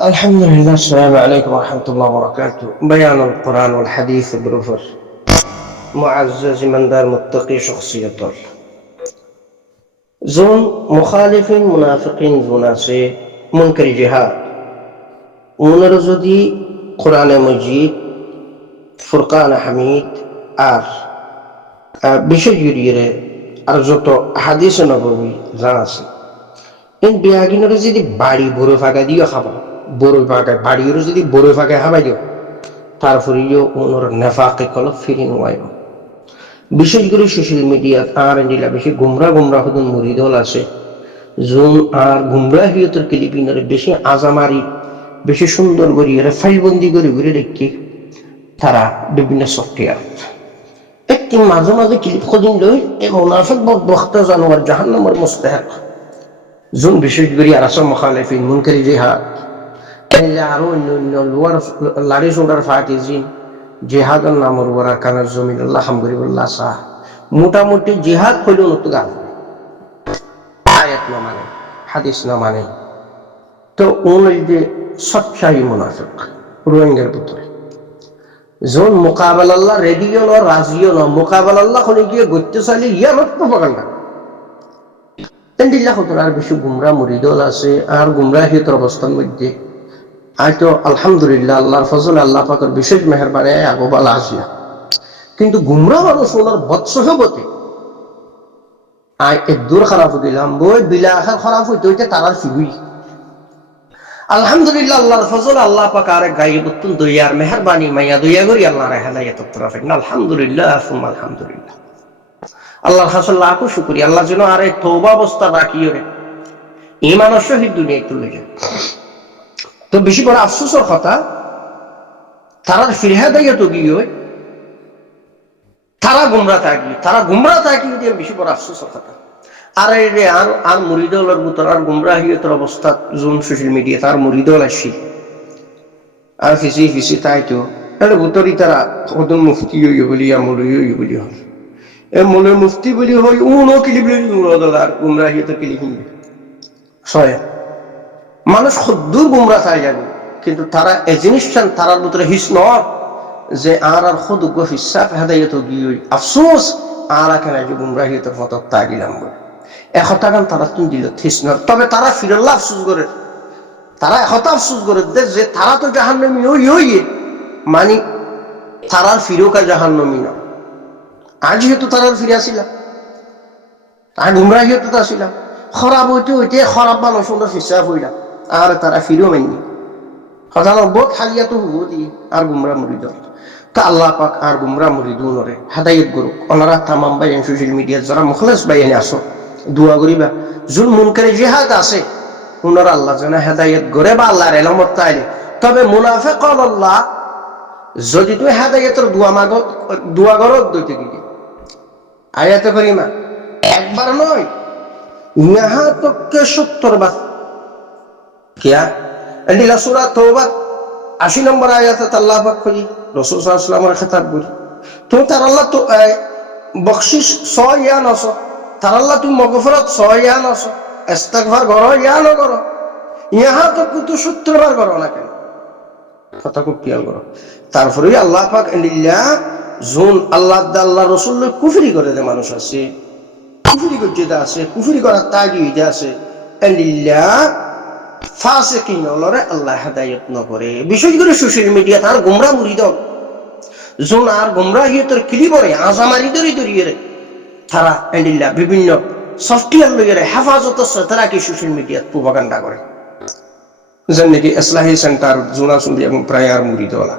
الحمد لله. السلام عليكم ورحمة الله وبركاته. بيان القرآن والحديث بروفر معزز من دار متقي شخصية زون مخالفين منافقين زوناسي منكر جهاد ونرزدي قرآن مجيد فرقان حميد আর বিষয় জুড়িয়ে আর যত হাদিস নববী জানা আছে এই বিয়াগিনের যদি বাড়ি বড় ফাঁকা দিয়ে খাবো বড় ফাঁকা বাড়ির যদি বড় ফাঁকা খাবাই দিও তারপরেও ওনার নেফাকে কল ফিরিন ওয়াইব বিশেষ করে সোশ্যাল মিডিয়া আর নিলা বেশি গুমরা হদন মুরিদল আছে জুন আর গুমরাহিয়তের ক্লিপিনের বেশি আজামারি বেশি সুন্দর করে এরা ফাইলবন্দি করে ঘুরে রেখে তারা বিভিন্ন সফটওয়্যার একটি মাঝে মাঝে ক্লিপ খোঁজিন লই এই মুনাফিক বক্তা জানোয়ার জাহান্নামের মুস্তাহিক জুন বিশেষ করে আর আসল মুখালিফিন মুনকারি জিহাদ আরো অন্য লোয়ার লারি সোডার ফাতিজিন জিহাদের নামর ওরা কানার জমিন আল্লাহ হামদুলিল্লাহ সাহ মোটামুটি জিহাদ হইল নতুন আয়াত না মানে হাদিস না মানে তো ওই যে সচ্চাই মুনাফিক রোহিঙ্গার ভিতরে যখন মোকাবেলা আল্লাহ রেডিও ন রাজিও ন মোকাবেলা আল্লাহ হলে গিয়ে গড়তে চাইলে ইয়া নষ্ট পাকান না আর বেশি গুমরা মুরিদল আছে আর গুমরাহিয়তের অবস্থার মধ্যে হয়তো আলহামদুলিল্লাহ আল্লাহর ফজল আল্লাহ পাকের বিশেষ মেহরবানি আগোবাল আসিয়া কিন্তু গুমরা মানুষ ওনার বৎসহবতে আয় দূর খারাপ দিলাম বই বিলা আখার খারাপ হইতে হইতে তারার ফিগুই আলহামদুলিল্লাহ আল্লাহর ফজল আল্লাহ পাক আর গায়ে বতুন দইয়ার মেহরবানি মাইয়া দইয়া করি আল্লাহর হেদায়েত তরফে আলহামদুলিল্লাহ সুম্মা আলহামদুলিল্লাহ আল্লাহর হাসল লাখো শুকরিয়া আল্লাহ যেন আর এই তওবা অবস্থা রাখিও রে ঈমান ও শহীদ দুনিয়ায় তুলে যায় তো বেশি বড় আফসোসের কথা তারার ফিরহাদাইয়ত গিয়ে তারা গুমরা থাকি দিয়ে বেশি বড় আফসোসের কথা আর রে আর মুরিদলের ভিতর আর গুমরাহিয়তের অবস্থা জুম সোশ্যাল মিডিয়া তার মুরিদল আসি আর ফিসি তাই তো তাহলে ভিতরই তারা কত মুফতি হইয়া বলি আমল হইয়া বলি হল এ মনের মুফতি বলি হই উনো কিলিব আর গুমরাহিয়তের কিলি কিনবে ছয় মানুষ খুদ্দুর গুমরা চাই যাবে কিন্তু তারা এই জিনিসটা তারার ভিতরে হিস নয় যে আর খুদ গফিসাফ হেদায়েত গিয়ে আফসোস আর কেন যে গুমরাহিয়তের মত তাগিলাম বলে একতা গান তারা তুমি দিল হিস নয় তবে তারা ফিরল্লাহ আফসোস করে তারা একতা আফসোস করে যে তারা তো জাহান্নামী ওই মানে তারার ফিরোকা জাহান্নামী না আজ যেহেতু তারার ফিরে আসিলাম আর গুমরাহিয়ত আসিলাম খারাপ হইতে খারাপ মানুষ হিসাব হইলাম আর তারা ফিরেও মাইনি কথা বহুত হালিয়াতো হবো দি আর গুমরা মুরিদ তা আল্লাহ পাক আর গুমরা মুরিদ নরে হেদায়েত করুক ওনারা তামাম বাইন সোশ্যাল মিডিয়া যারা মুখলেস বাইনে আসো দোয়া করিবা জুল মুনকারি জিহাদ আছে ওনারা আল্লাহ যেন হেদায়েত করে বা আল্লাহর এলামত তাইলে তবে মুনাফিক আল্লাহ যদি তুমি হেদায়েতের দোয়া করো দইতে গিয়ে আয়াতে করিমা একবার নয় ইহা তোকে 70 বার क्या अंडिला सूरा तौबा 80 नंबर आयत अल्लाह पाक खोजी रसूल सल्लल्लाहु अलैहि वसल्लम खिताब बोली तो तार अल्लाह तो बख्शिश 100 या 900 तार अल्लाह तू मगफिरत 100 या 900 इस्तिगफार करो या न करो यहां तो तू 70 बार करो ना केन কথা খুব খেয়াল করো তারপরে আল্লাহ পাক আল্লাহ জুন আল্লাহ রাসূল কুফরি করে দে মানুষ আছে কুফরি করতে আছে কুফরি করার তাগিদ আছে আল্লাহ ফাসিকিন হলরে আল্লাহ হেদায়েত ন করে বিশেষ করে সোশ্যাল মিডিয়া তার গুমরা মুরিদ জোন আর গুমরাহিয়তের ক্লিপরে আজামারি দরিয়ে তারা আল্লাহ বিভিন্ন সফটওয়্যার লইরে হেফাজতের সাথে তারা কি সোশ্যাল মিডিয়াত প্রপাগান্ডা করে যেন নাকি ইসলাহি সেন্টার জোনা সুন্দি এবং প্রায় আর মুরিদওয়ালা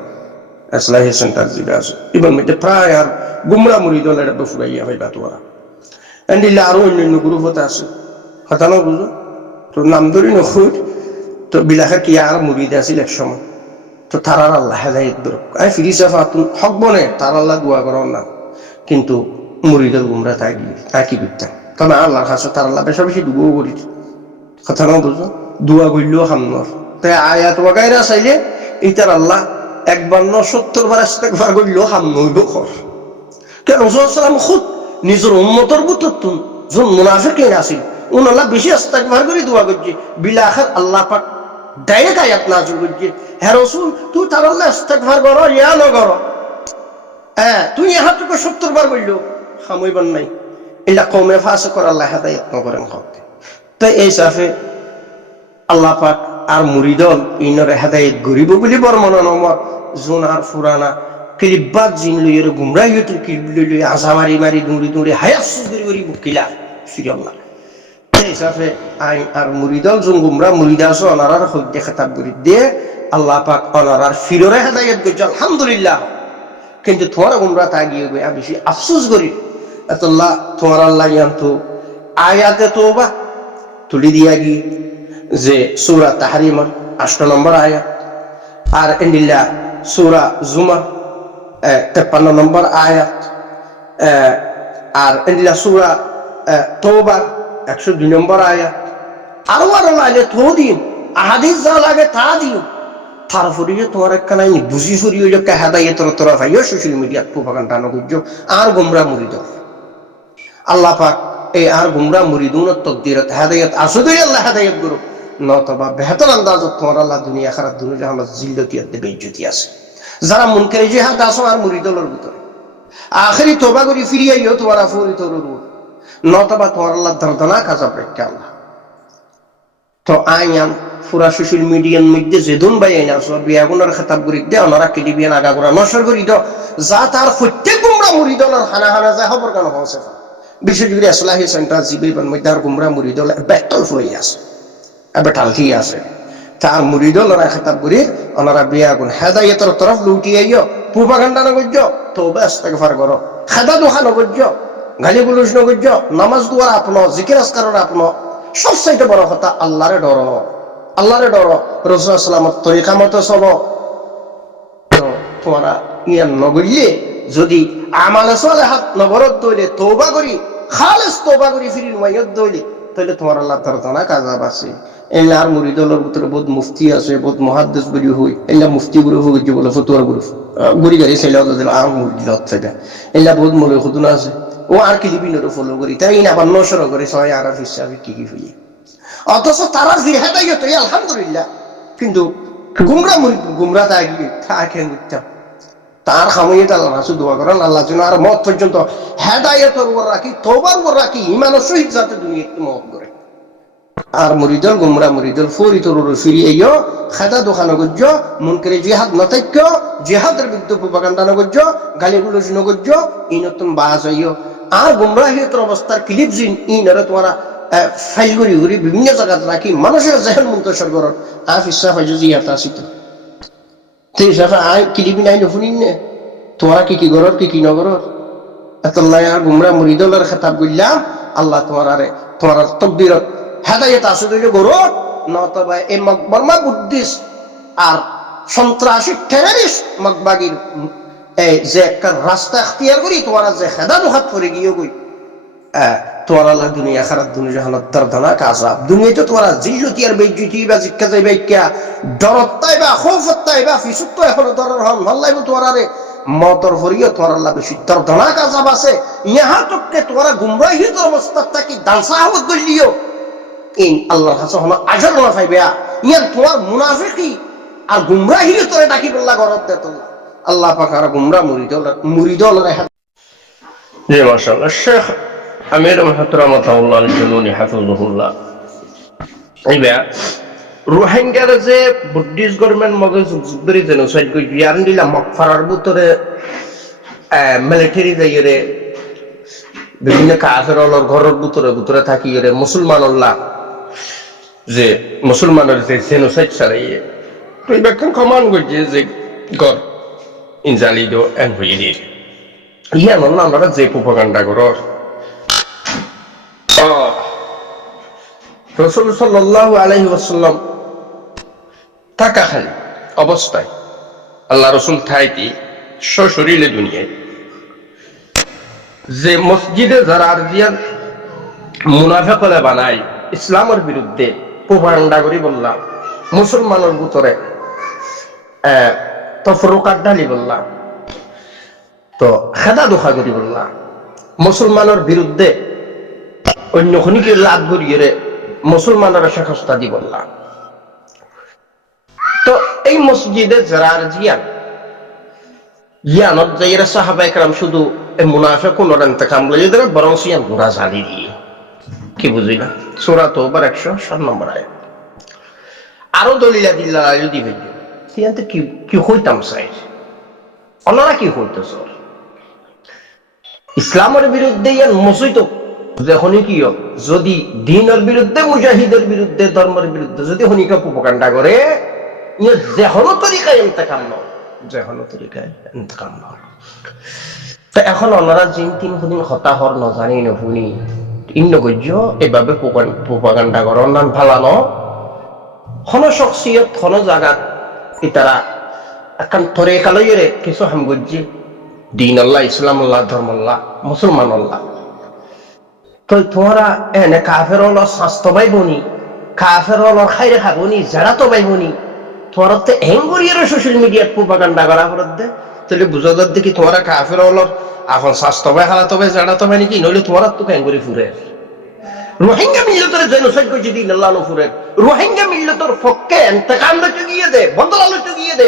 ইসলাহি সেন্টার যেটা আছে ইবন মধ্যে প্রায় আর গুমরা মুরিদওয়ালা এটা ফুরাইয়া ভাই বাতওয়ালা আল্লাহ আরো অন্যান্য গ্রুপত আছে হতানো বুঝো তো নাম ধরি নখুর তো বিলাখা কি আর মুরিদ আছিল এক সময় তো তারার আল্লাহ হেদায়েত করুক আমি ফিরি সাফাতুন হক বনে তার আল্লাহ দোয়া করার না কিন্তু মুরিদুল গুমরা তাকি করতাম তবে আল্লাহর কাছে তার আল্লাহ বেশি দোয়া করি কথা না বুঝো দোয়া করলেও হামনর তাই আয়াত ওয়াগাইরা চাইলে ইতার আল্লাহ একবার 70 বার ইস্তিগফার করলেও হামনইব কর কেন রাসূল সাল্লাল্লাহু খুদ নিজের উম্মতের বুততুন যখন মুনাফিকিন আছিল উনাল্লাহ বেশি ইস্তিগফার করে দোয়া করছে বিলা আখির আল্লাহ পাক ডাইরেক্ট আয়াত নাযিল হইছে হে রাসূল তুই তার আল্লাহ ইস্তিগফার করো ইয়া না করো তুই ইহাটুকু 70 বার বললো খামইবার নাই এলা কওমে ফাসিকর আল্লাহ হেদায়েত না করেন হক তো এই সাফে আল্লাহ পাক আর মুরিদল ইনরে হেদায়েত গরিব বলি বর্ণনা নম্বর জুন আর ফুরানা কিলিবাদ জিন লইয়ের গুমরাহিয়তের কিলিব লই আজামারি মারি দুড়ি দুড়ি হায়াসুস গরি গরি বুকিলা ফিরাল্লাহ এই সাফে আই আর মুরিদল জুন গুমরা মুরিদাস অনারার হইতে খেতাব করি দে আল্লাহ পাক অনারার ফিররে হেদায়েত গজ আলহামদুলিল্লাহ কিন্তু তোমার গুমরা তাগিয়ে গই আমি বেশি আফসোস করি আল্লাহ তোমার আল্লাহ ইয়ান্তু আয়াতে তওবা তুলি দিয়া গি যে সূরা তাহরিমের 8 নম্বর আয়াত আর ইন্দিল্লা সূরা জুমার 53 নম্বর আয়াত আর ইন্দিল্লা সূরা তওবার 102 নম্বর আয়াত আরো লাগে তো দিন আহাদিস যা লাগে তা দিও তারপরে তোমার একখানা বুঝি সরি হইল হেদায়েতের তরফ আইও সোশ্যাল মিডিয়াত প্রপাগান্ডা নগজ্য আর গুমরা মুরিদ আল্লাহ পাক এই আর গুমরা মুরিদুনত তকদিরত হেদায়েত আসুদই আল্লাহ হেদায়েত গুরু নতবা বেহতর আন্দাজত তোমার আল্লাহ দুনিয়া আখিরাত দুনিয়া জাহান্নাত জিল্লতিয়ত দেবে ইজ্জতি আছে যারা মুনকারে জিহাদ আসো আর মুরিদলর ভিতরে আখেরি তওবা করি ফিরি আইও তোমার আফুরি তরুর নতবা তোমার আল্লাহ দর্দনাক আযাব রেখে আল্লাহ তো আইয়ান পুরা সোশ্যাল মিডিয়ার মধ্যে যেদুন বাই আইনা বিয়াগুনের খেতাব করি দে ওনারা কেডি বিয়ান আগা করা নসর করি দ যা তার প্রত্যেক গুমরা মুরিদলর হানা হানা যায় খবর কেন হচ্ছে বিশেষ করে আসলাহি সেন্টার জিবির মধ্যে আর গুমরা মুরিদল বেতল হয়ে আছে এবার ঠালকি আছে তার মুরিদলরা খেতাব করি ওনারা বিয়াগুন হেদায়েতের তরফ লুটি আইও প্রপাগান্ডা নগজ্য তওবা ইস্তিগফার করো খেদা দোহা নগজ্য গালি গুলুজ নগজ্য নামাজ দুয়ার আপন জিকির আজকারের আপন সবচাইতে বড় কথা আল্লাহরে ডরো রাসূল সাল্লাল্লাহু তরিকা মতো চলো তো তোমরা ইয়ান নগরিয়ে যদি আমালে সালেহাত নবরত দইলে তওবা করি খালেস তওবা করি ফিরির মাইয়ত দইলে তাহলে তোমার আল্লাহ তাআলা কাযাব আছে এলার মুরিদলর ভিতরে বহুত মুফতি আছে বহুত মুহাদ্দিস বলি হই এলা মুফতি গুরু হই যে বলে ফতোয়া গুরু গুরি গারি সেলাও দিল আর মুরিদলত থেকে এলা বহুত মলে খুদনা আছে ও আর কি লিবিনরে ফলো করি তাই না আবার নশর করে ছয় আর হিসাবে কি হই অথচ তারা জিহাদাইয়ত আলহামদুলিল্লাহ কিন্তু গুমরা তাগি থাকেন তার খামইয়ে আল্লাহ রাসূল দোয়া করেন আল্লাহ যেন আর মত পর্যন্ত হেদায়েতের উপর রাখি তওবার উপর রাখি ঈমানের সহিত যাতে দুনিয়াতে মত করে আর মুরিদল গুমরা মুরিদল ফরি তরুর ফিরি আইও খাদা দোকান গজ্জ মুনকারে জিহাদ নতাক্য জিহাদের বিরুদ্ধে প্রপাগান্ডা নগজ্জ গালিগুলোজ নগজ্জ ইনতুন বাজ আইও আর গুমরাহিয়তের অবস্থার ক্লিপ জিন ইনরে তোমরা ফাইল করি করি বিভিন্ন জায়গায় রাখি মানুষের জেহেন মুন্তশর করার আফিসা ফাইজিয়াত আসিত তে সাফা আই ক্লিপ নাই শুনিন নে তোমরা কি গরর কি নগরর আল্লাহ আর গুমরা মুরিদলের খেতাব কইলাম আল্লাহ তোমার তকদিরত হেদায়েত আসুদইলে গরর নতবা এই মকবরমা বুদ্ধিস্ট আর সন্ত্রাসী টেররিস্ট মকবাগির এই যে একটা রাস্তা এখতিয়ার করি তোমরা যে হেদা দুহাত করে গিয়ে গই তোমরা আল্লাহ দুনিয়া আখিরাত দুনিয়া জাহান্নাত দর্দনাক আযাব দুনিয়াতে তোমরা জিল্লতি আর বেইজ্জতি বা জিক্কা যাইবা কিয়া ডরত তাইবা খৌফত তাইবা ফিসুত এখন দরর হল আল্লাহ তোমরা রে মতর ফরিও তোমরা আল্লাহ বেশি দর্দনাক আযাব আছে ইহা তককে তোমরা গুমরাহিত অবস্থা থাকি দালসাহত গলিও ইন আল্লাহর কাছে হলো আজর না পাইবা ইয়ার তোমার মুনাফিকি আর গুমরাহিত ডাকি বল্লা গরত দে তোমরা আল্লাহ পাক আর গুমরা মুরিদল রেহা জি মাশাআল্লাহ শেখ আমির মুহতারামাতুল্লাহ আল-জুনুনি হাফিজাহুল্লাহ এইবা রোহিঙ্গার যে বুদ্ধিস্ট গভর্নমেন্ট মগে যুদ্ধরি জেনোসাইড কই বিয়ার দিলা মকফারার ভিতরে মিলিটারি যাইরে বিভিন্ন কাফেরর ঘরের ভিতরে থাকি রে মুসলমানল্লাহ যে মুসলমানের যে জেনোসাইড চালাইয়ে তো এইবা কোন কমান গজে যে গর ইনজালিদো এন্ড হুইলির ইয়া নল্লা আমরা যে প্রপাগান্ডা করর রাসূল সাল্লাল্লাহু আলাইহি ওয়াসাল্লাম থাকাখালী অবস্থায় আল্লাহ রাসূল থাইতি সশরীরে দুনিয়ায় যে মসজিদে যারা আরজিয়ান মুনাফিকলে বানাই ইসলামের বিরুদ্ধে প্রপাগান্ডা করি বললাম মুসলমানের ভিতরে তফরুকাত ঢালি বললাম তো খেদা দোষা করি বললাম মুসলমানের বিরুদ্ধে অন্য খনিকে লাভ করিয়ে মুসলমানের শাখস্তা দি বললাম মসজিদে জরার জিয়ানত যাইরা সাহাবা একরাম শুধু মুনাফিকুন ওর ইন্তেকাম লইয়া দেবে, বরং সিয়ান ঘোড়া ঝালি দিয়ে। কি বুঝি না? সূরা তাওবার 107 নম্বর আয়াত। আরো দলিলা দিল্লা যদি ভেবে সিয়ান্তে কি কি হইতাম চাই, ওনারা কি হইতেছ ইসলামের বিরুদ্ধে ইয়ান মসজিদ যখনই কি যদি দিনের বিরুদ্ধে, মুজাহিদের বিরুদ্ধে, ধর্মের বিরুদ্ধে যদি হনিকা প্রোপাগান্ডা করে, ইয়ে যেহনো তরিকায় ইন্তেকাম নয়, যেহনো তরিকায় ইন্তেকাম নয়। তা এখন ওনারা জিন তিন দিন হতাহর নজানি নহুনি ইন্নগজ্য এভাবে প্রোপাগান্ডা করার নাম ফালানো হন শখসিয়ত হন জাগাত ইতারা এখন তরিকালয়ের কিছু হামগজ্জি দিন আল্লাহ, ইসলাম আল্লাহ, ধর্ম আল্লাহ, মুসলমান আল্লাহ। তো তোমরা এনে কাফের হলো স্বাস্থ্য পাইবনি, কাফের হলো খাইরে খাবনি, যারা তো পাইবনি, তোমরা তো এঙ্গুরিয়ার সোশ্যাল মিডিয়ার প্রোপাগান্ডা করা ফরত দে, তাহলে বুঝা যাচ্ছে কি তোমরা কাফের হলো এখন স্বাস্থ্য পাই, খালা তো পাই, যারা তো পাই নাকি, নইলে তোমরা তো এঙ্গুরি ফুরে। রোহিঙ্গা মিল্লতের জেনোসাইড কইছে দিন আল্লাহ নফুরে, রোহিঙ্গা মিল্লতের পক্ষে ইন্তেকাম লইতে গিয়ে দে, বদলা লইতে গিয়ে দে,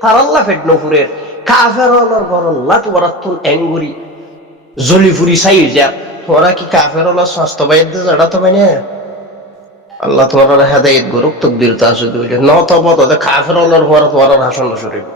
তার আল্লাহ ফেট নফুরে। কাফের হলোর বড় আল্লাহ তোমরা তো এঙ্গুরি জলিফুরি চাই যা, তোমরা কি কাফের হলো স্বাস্থ্য পাই দে, যারা তো পাই না। আল্লাহ তোমার হেদায়েত করুক, তকদির তা শুধু ন তব কাফের হলোর পর তোমার হাসন শরীর।